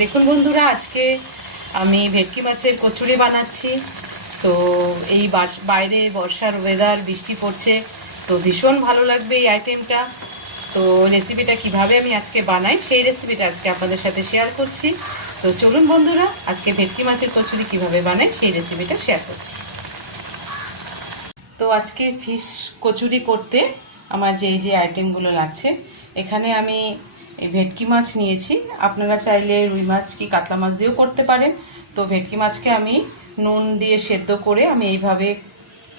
দেখুন বন্ধুরা, আজকে আমি ভেটকি মাছের কচুরি বানাচ্ছি। তো এই বাইরে বর্ষার ওয়েদার, বৃষ্টি পড়ছে, তো ভীষণ ভালো লাগবে এই আইটেমটা। তো রেসিপিটা কিভাবে আমি আজকে বানাই সেই রেসিপিটা আজকে আপনাদের সাথে শেয়ার করছি। তো চলুন বন্ধুরা, আজকে ভেটকি মাছের কচুরি কিভাবে বানাই সেই রেসিপিটা শেয়ার করছি। তো আজকে ফিশ কচুরি করতে আমার যে আইটেমগুলো লাগছে, এখানে আমি এই ভেটকি মাছ নিয়েছি। আপনারা চাইলে রুই মাছ কি কাতলা মাছ দিয়েও করতে পারেন। তো ভেটকি মাছকে আমি নুন দিয়ে সেদ্ধ করে আমি এইভাবে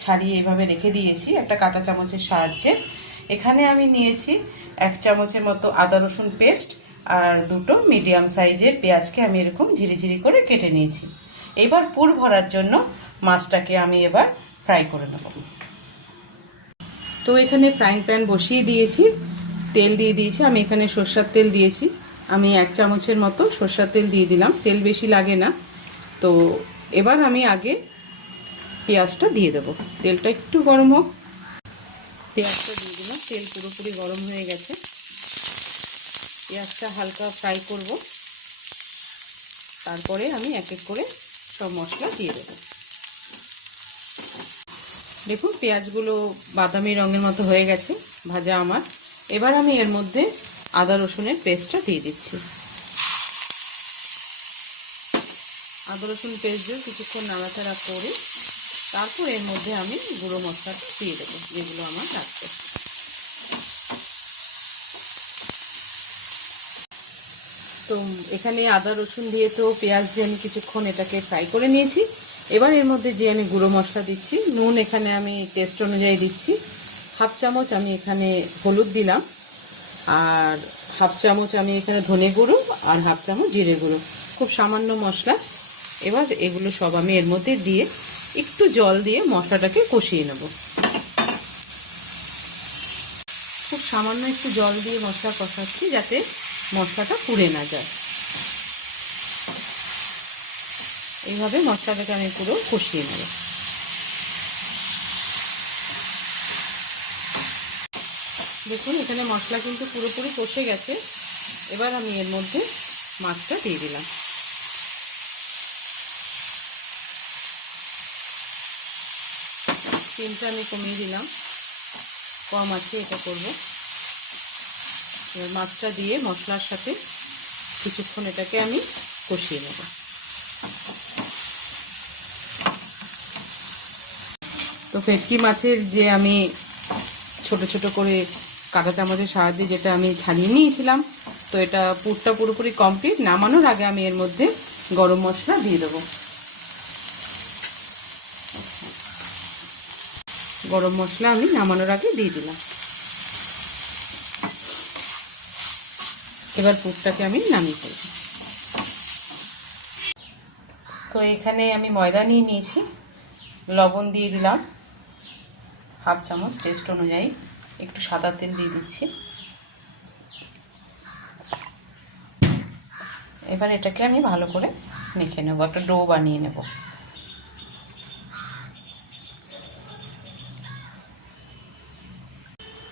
ছাড়িয়ে এইভাবে রেখে দিয়েছি একটা কাঁটা চামচের সাহায্যে। এখানে আমি নিয়েছি 1 চামচের মতো আদা রসুন পেস্ট আর 2টো মিডিয়াম সাইজের পেঁয়াজকে আমি এরকম ঝিরিঝিরি করে কেটে নিয়েছি। এবার পুর ভরার জন্য মাছটাকে আমি এবার ফ্রাই করে নেব। তো এখানে ফ্রাইং প্যান বসিয়ে দিয়েছি, তেল দিয়ে দিয়েছি। আমি এখানে সরষের তেল দিয়েছি। আমি 1 চামচের মতো সরষের তেল দিয়ে দিলাম, তেল বেশি লাগে না। তো এবার আমি আগে পেঁয়াজটা দিয়ে দেবো। তেলটা একটু গরম হোক, পেঁয়াজটা দিয়ে দিলাম। তেল পুরোপুরি গরম হয়ে গেছে, পেঁয়াজটা হালকা ফ্রাই করব। তারপরে আমি এক এক করে সব মশলা দিয়ে দেবো। দেখুন পেঁয়াজগুলো বাদামি রঙের মতো হয়ে গেছে ভাজা আমার। এবার আমি এর মধ্যে আদা রসুনের পেস্টটা দিয়ে দিচ্ছি। আদা রসুন পেস্ট দিয়ে কিছুক্ষণ নাড়াচাড়া করে তারপর এর মধ্যে আমি গুঁড়ো মশলাটা দিয়ে দেবো, যেগুলো আমার লাগবে। তো এখানে আদা রসুন দিয়ে তো পেঁয়াজ দিয়ে আমি কিছুক্ষণ এটাকে ফ্রাই করে নিয়েছি। এবার এর মধ্যে যে আমি গুঁড়ো মশলা দিচ্ছি, নুন এখানে আমি টেস্ট অনুযায়ী দিচ্ছি। 1/2 চামচ আমি এখানে হলুদ দিলাম, আর 1/2 চামচ আমি এখানে ধনে গুঁড়ো আর 1/2 চামচ জিরে গুঁড়ো, খুব সামান্য মশলা। এবার এগুলো সব আমি এর মধ্যে দিয়ে একটু জল দিয়ে মশলাটাকে কষিয়ে নেব। খুব সামান্য একটু জল দিয়ে মশলা কষাচ্ছি যাতে মশলাটা পুড়ে না যায়। এইভাবে মশলাটাকে আমি পুরো কষিয়ে নেব। দেখুন এখানে মশলা কিন্তু পুরোপুরি কষে গেছে। এবার আমি এর মধ্যে মাছটা দিয়ে দিলাম। তেলটা আমি কমিয়ে দিলাম, কম আছে এটা করব। এবার মাছটা দিয়ে মশলার সাথে কিছুক্ষণ এটাকে আমি কষিয়ে নেব। তো ভেটকি মাছের যে আমি ছোট ছোট করে কাঁটা চামচের সাহায্যে যেটা আমি ছাড়িয়ে নিয়েছিলাম, তো এটা পুরটা পুরোপুরি কমপ্লিট। নামানোর আগে আমি এর মধ্যে গরম মশলা দিয়ে দেবো। গরম মশলা আমি নামানোর আগে দিয়ে দিলাম। এবার পুরটাকে আমি নামিয়ে ফেলব। তো এখানে আমি ময়দা নিয়ে নিয়েছি, লবণ দিয়ে দিলাম 1/2 চামচ টেস্ট অনুযায়ী, একটু সাদা তেল দিয়ে দিচ্ছি। এবার এটাকে আমি ভালো করে মেখে নেব, একটা ডো বানিয়ে নেব।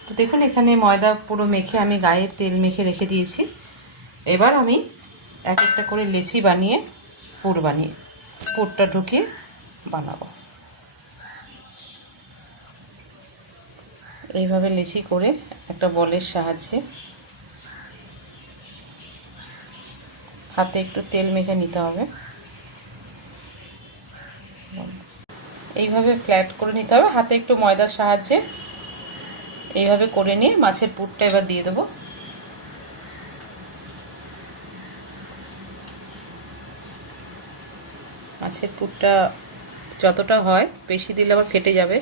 তো দেখুন এখানে ময়দা পুরো মেখে আমি গায়ে তেল মেখে রেখে দিয়েছি। এবার আমি এক একটা করে লেচি বানিয়ে পুরটা ঢুকিয়ে বানাবো। এইভাবে লেচি করে একটা বলের সাহায্যে হাতে একটু তেল মেখে নিতে হবে। এইভাবে ফ্ল্যাট করে নিতে হবে, হাতে একটু ময়দার সাহায্যে এইভাবে করে নিয়ে মাছের পুরটা এবার দিয়ে দেবো। মাছের পুরটা যতটা হয়, বেশি দিলে আবার ফেটে যাবে।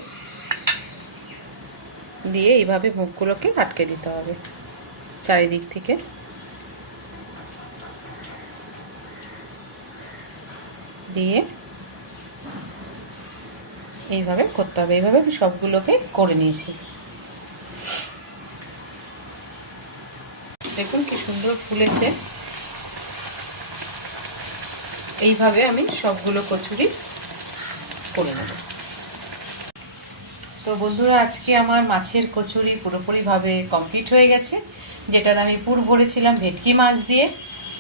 দিয়ে এইভাবে মুখগুলোকে আটকে দিতে হবে চারিদিক থেকে। দিয়ে এইভাবে করতে হবে। এইভাবে আমি সবগুলোকে করে নিয়েছি। দেখুন কি সুন্দর ফুলেছে। এইভাবে আমি সবগুলো কচুরি করে নেব। তো বন্ধুরা, আজকে আমার মাছের কচুরি পুরোপুরিভাবে কমপ্লিট হয়ে গেছে, যেটার আমি পুর ভরেছিলাম ভেটকি মাছ দিয়ে।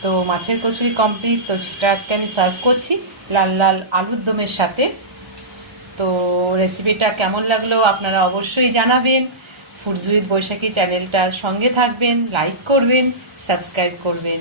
তো মাছের কচুরি কমপ্লিট। তো সেটা আজকে আমি সার্ভ করছি লাল লাল আলুর দমের সাথে। তো রেসিপিটা কেমন লাগলো আপনারা অবশ্যই জানাবেন। ফুডস উইথ বৈশাখী চ্যানেলটার সঙ্গে থাকবেন, লাইক করবেন, সাবস্ক্রাইব করবেন।